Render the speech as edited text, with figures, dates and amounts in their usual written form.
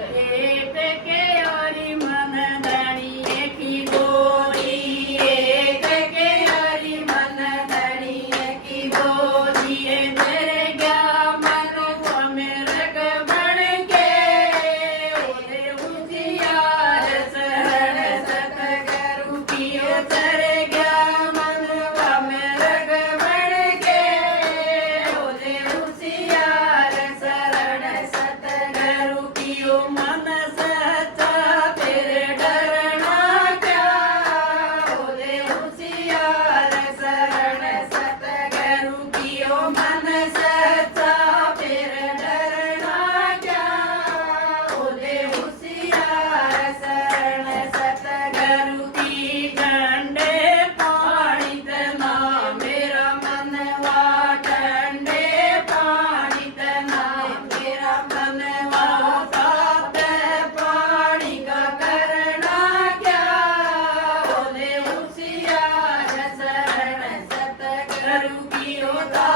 एक के हरि मन धनी एकी बोली एक के हरि मन धनी एकी बोली तेरे क्या मन में रग बन के ओले उजियार शरण सतगुरु कियो तेरे क्या मन में रग बन के ओले उजियार शरण सतगुरु कियो मन सच्चा फिर डरना क्या ओले होशियार शरण सतगुरु कियो मन सच्चा फिर डरना क्या ओले होशियार शरण सतगुरु की ठंडे पानी तना मेरा मनवा ठंडे पानी तना मेरा मनवा सात पानी का करना क्या ओले होशियार शरण सतगुरु की ओदा